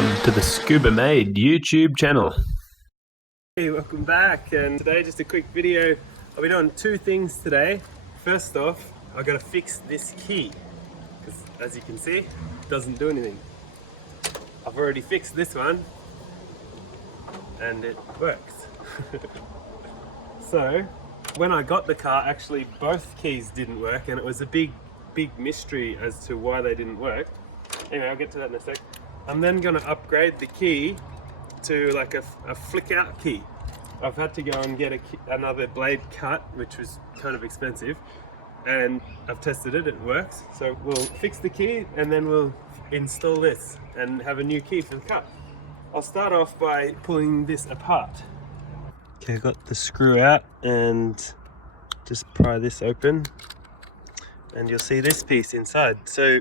Welcome to the Scuba Made YouTube channel. Hey, welcome back, and today just a quick video. I'll be doing two things today. First off, I've got to fix this key because as you can see, it doesn't do anything. I've already fixed this one and it works. So when I got the car, actually both keys didn't work, and it was a big mystery as to why they didn't work. Anyway, I'll get to that in a sec. I'm then going to upgrade the key to like a flick out key. I've had to go and get another blade cut, which was kind of expensive, and I've tested it, it works. So we'll fix the key and then we'll install this and have a new key for the car. I'll start off by pulling this apart. Okay, I've got the screw out and just pry this open and you'll see this piece inside. So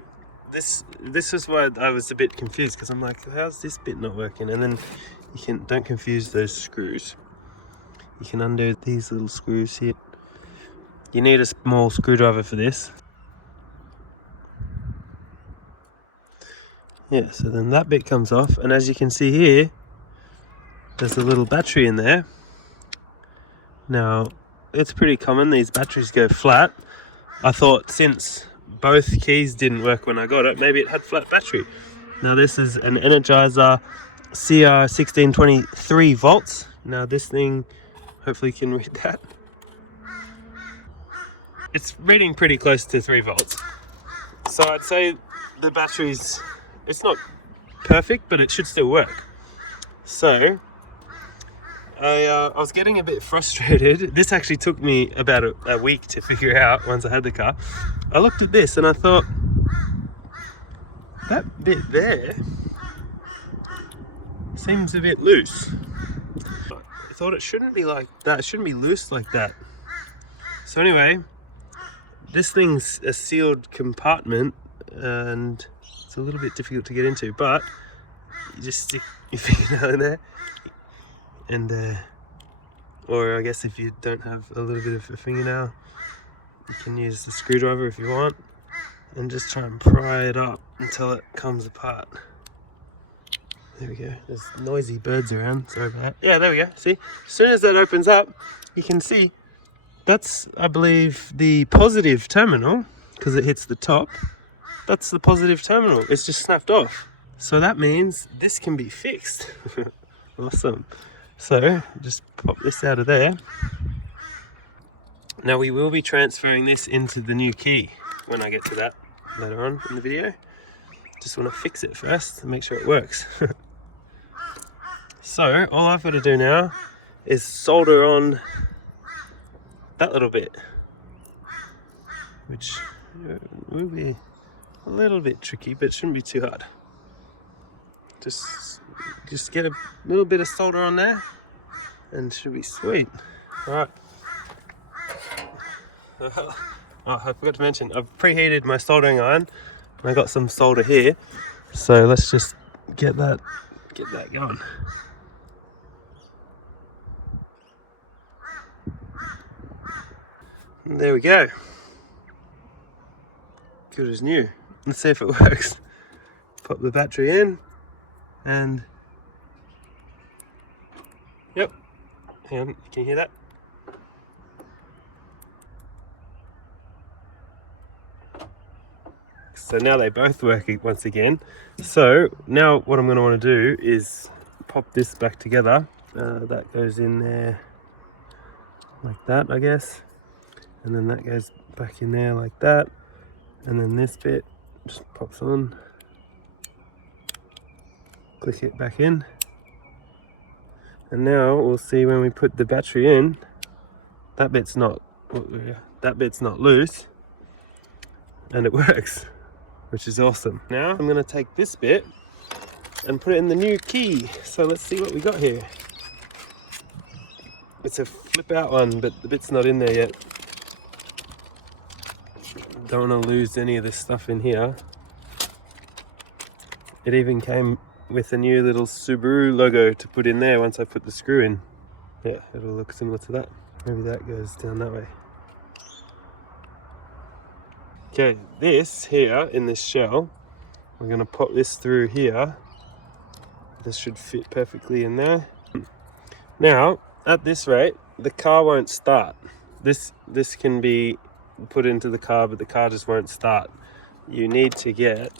this is why I was a bit confused, because I'm like, how's this bit not working? And then don't confuse those screws. You can undo these little screws here. You need a small screwdriver for this. Yeah, so then that bit comes off, and as you can see here, there's a little battery in there. Now, it's pretty common, these batteries go flat. I thought since both keys didn't work when I got it, maybe it had flat battery. Now this is an Energizer CR1620 3 volts. Now this thing, hopefully you can read that. It's reading pretty close to 3 volts. So I'd say the battery's, it's not perfect, but it should still work. So I was getting a bit frustrated. This actually took me about a week to figure out once I had the car. I looked at this and I thought, that bit there seems a bit loose. I thought it shouldn't be like that, it shouldn't be loose like that. So anyway, this thing's a sealed compartment and it's a little bit difficult to get into, but you just stick your fingernail in there and or I guess if you don't have a little bit of a fingernail, you can use the screwdriver if you want, and just try and pry it up until it comes apart. There we go. There's noisy birds around, sorry about that. Yeah, there we go. See, as soon as that opens up, you can see that's, I believe, the positive terminal, because it hits the top. That's the positive terminal. It's just snapped off. So that means this can be fixed. Awesome. So just pop this out of there. Now we will be transferring this into the new key when I get to that later on in the video. Just want to fix it first and make sure it works. So all I've got to do now is solder on that little bit, which will be a little bit tricky, but shouldn't be too hard. Just get a little bit of solder on there and it should be sweet. All right. Oh, I forgot to mention, I've preheated my soldering iron and I got some solder here. So let's just get that going. And there we go. Good as new. Let's see if it works. Pop the battery in and yep. Hang on, can you hear that? So now they both work once again. So now what I'm going to want to do is pop this back together. That goes in there like that, I guess. And then that goes back in there like that. And then this bit just pops on. Click it back in. And now we'll see when we put the battery in, that bit's not loose and it works, which is awesome. Now I'm going to take this bit and put it in the new key. So let's see what we got here. It's a flip out one, but the bit's not in there yet. Don't want to lose any of the stuff in here. It even came with a new little Subaru logo to put in there once I put the screw in. Yeah, it'll look similar to that. Maybe that goes down that way. Okay, this here in this shell, we're going to pop this through here This should fit perfectly in there. Now, at this rate, the car won't start. This can be put into the car, but the car just won't start. You need to get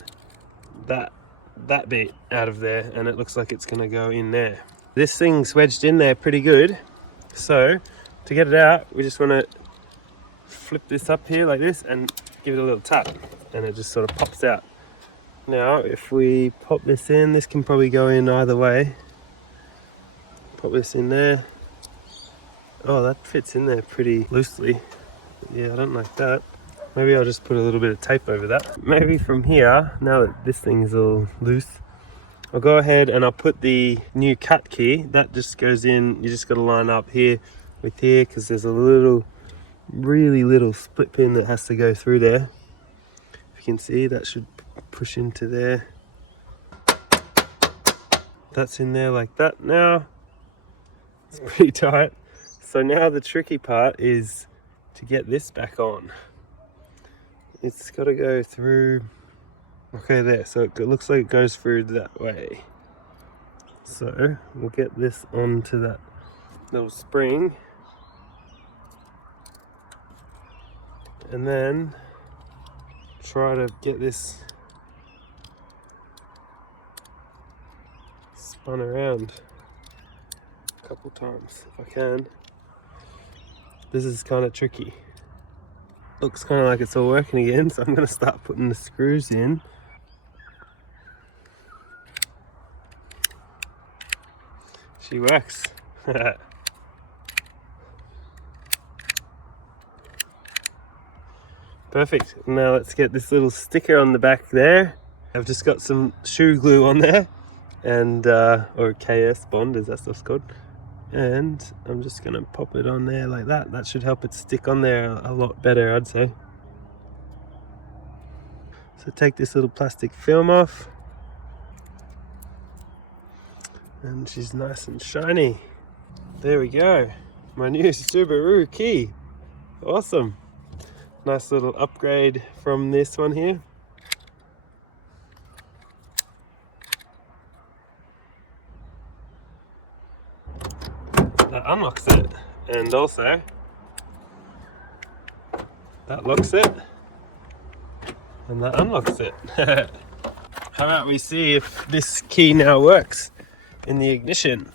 that bit out of there, and it looks like it's going to go in there. This thing's wedged in there pretty good, so to get it out, we just want to flip this up here like this and give it a little tap, and it just sort of pops out. Now, if we pop this in, this can probably go in either way. Pop this in there. Oh, that fits in there pretty loosely. Yeah, I don't like that. Maybe I'll just put a little bit of tape over that. Maybe from here, now that this thing's all loose, I'll go ahead and I'll put the new cut key. That just goes in, you just got to line up here with here, because there's a little, really little split pin that has to go through there. If you can see, that should push into there. That's in there like that now. It's pretty tight. So now the tricky part is to get this back on. It's got to go through, okay, there. So it looks like it goes through that way. So we'll get this onto that little spring. And then try to get this spun around a couple times if I can. This is kind of tricky. Looks kind of like it's all working again, so I'm going to start putting the screws in. She works. Perfect. Now let's get this little sticker on the back there. I've just got some shoe glue on there, and or KS bond as that stuff's called. And I'm just gonna pop it on there like that. That should help it stick on there a lot better, I'd say. So take this little plastic film off, and she's nice and shiny. There we go. My new Subaru key. Awesome. Nice little upgrade from this one here. That unlocks it, and also that locks it, and that unlocks it. How about we see if this key now works in the ignition?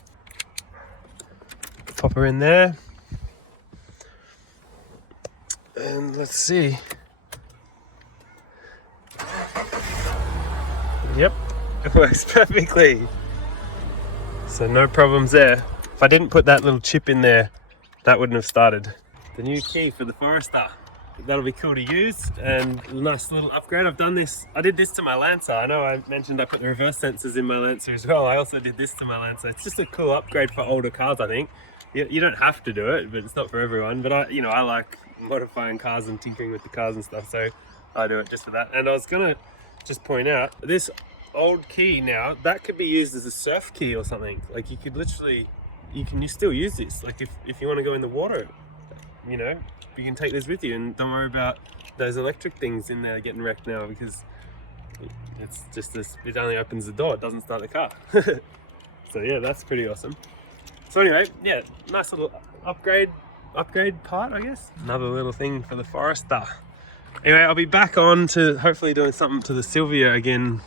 Pop her in there, and let's see. Yep, it works perfectly. So no problems there. If I didn't put that little chip in there, that wouldn't have started. The new key for the Forester. That'll be cool to use, and a nice little upgrade. I've done this, I did this to my Lancer. I know I mentioned I put the reverse sensors in my Lancer as well. I also did this to my Lancer. It's just a cool upgrade for older cars, I think. You don't have to do it, but it's not for everyone. But I like modifying cars and tinkering with the cars and stuff, so I do it just for that. And I was gonna just point out, this old key now, that could be used as a surf key or something. Like you could literally, you still use this. Like if you want to go in the water, you can take this with you, and don't worry about those electric things in there getting wrecked now, because it's just this, it only opens the door, it doesn't start the car. So yeah, that's pretty awesome. So anyway, yeah, nice little upgrade part, I guess. Another little thing for the Forester. Anyway, I'll be back on to hopefully doing something to the Silvia again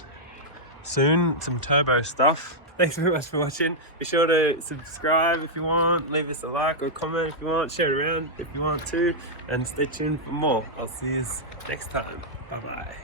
soon, some turbo stuff. Thanks very much for watching. Be sure to subscribe if you want, leave us a like or comment if you want, share it around if you want to, and stay tuned for more. I'll see you next time. Bye bye.